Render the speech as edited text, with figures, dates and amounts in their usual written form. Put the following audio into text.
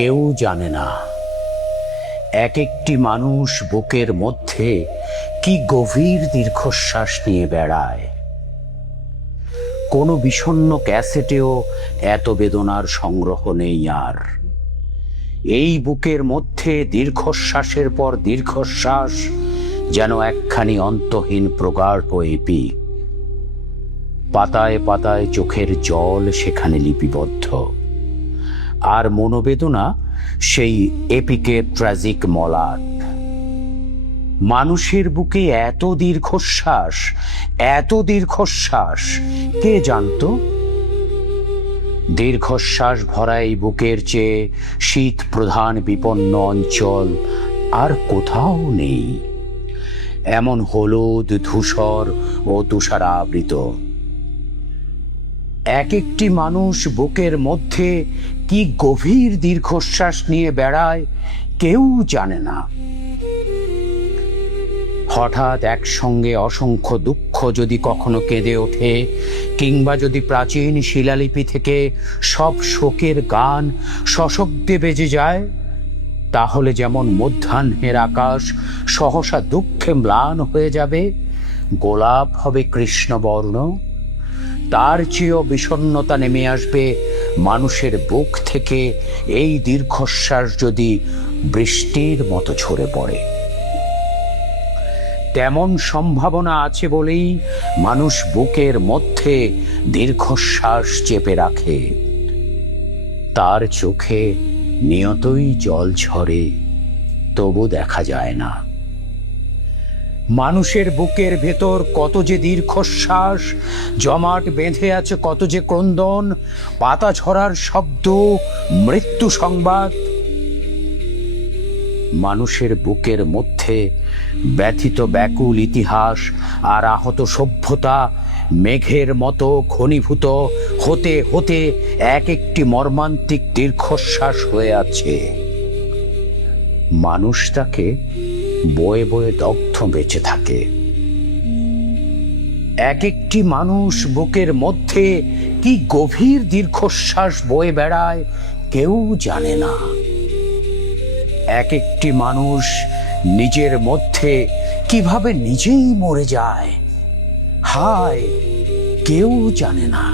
কেউ জানে না এক একটি মানুষ বুকের মধ্যে কি গভীর দীর্ঘশ্বাস নিয়ে বেড়ায়। কোনো বিষণ্ণ ক্যাসেটেও এত বেদনার সংগ্রহ নেই আর। এই বুকের মধ্যে দীর্ঘশ্বাসের পর দীর্ঘশ্বাস যেন একখানি অন্তহীন প্রগাঢ় এপিক। পাতায় পাতায় চোখের জল সেখানে লিপিবদ্ধ, আর মনোবেদনা সেই এপিকের ট্র্যাজিক মলাট। মানুষের বুকে এত দীর্ঘশ্বাস কে জানতো? দীর্ঘশ্বাস ভরা এই বুকের চেয়ে শীত প্রধান বিপন্ন অঞ্চল আর কোথাও নেই, এমন হলুদ, ধূসর ও তুষারাবৃত। এক একটি মানুষ বুকের মধ্যে কি গভীর দীর্ঘশ্বাস নিয়ে বেড়ায় কেউ জানে না। হঠাৎ একসঙ্গে অসংখ্য দুঃখ যদি কখনো কেঁদে ওঠে, কিংবা যদি প্রাচীন শিলালিপি থেকে সব শোকের গান সশব্দে বেজে যায়, তাহলে যেমন মধ্যাহ্নের আকাশ সহসা দুঃখে ম্লান হয়ে যাবে, গোলাপ হবে কৃষ্ণবর্ণ, তার চেয়েও বিষণ্ণতা নেমে আসবে মানুষের বুক থেকে এই দীর্ঘশ্বাস যদি বৃষ্টির মতো ঝরে পড়ে। তেমন সম্ভাবনা আছে বলেই মানুষ বুকের মধ্যে দীর্ঘশ্বাস চেপে রাখে। তার চোখে নিয়তই জল ঝরে, তবু দেখা যায় না। মানুষের বুকের ভেতর কত যে দীর্ঘশ্বাস জমাট বেঁধে আছে, কত যে ক্রন্দন, পাতা ঝরার শব্দ, মৃত্যু সংবাদ। মানুষের বুকের মধ্যে ব্যথিত ব্যাকুল ইতিহাস আর আহত সভ্যতা মেঘের মতো ঘনীভূত হতে হতে এক একটি মর্মান্তিক দীর্ঘশ্বাস হয়ে আছে। মানুষ তাকে বয়ে বয়ে দগ্ধ বেঁচে থাকে। এক একটি মানুষ বুকের মধ্যে কি গভীর দীর্ঘশ্বাস বয়ে বেড়ায় কেউ জানে না। এক একটি মানুষ নিজের মধ্যে কিভাবে নিজেই মরে যায়, হায়, কেউ জানে না।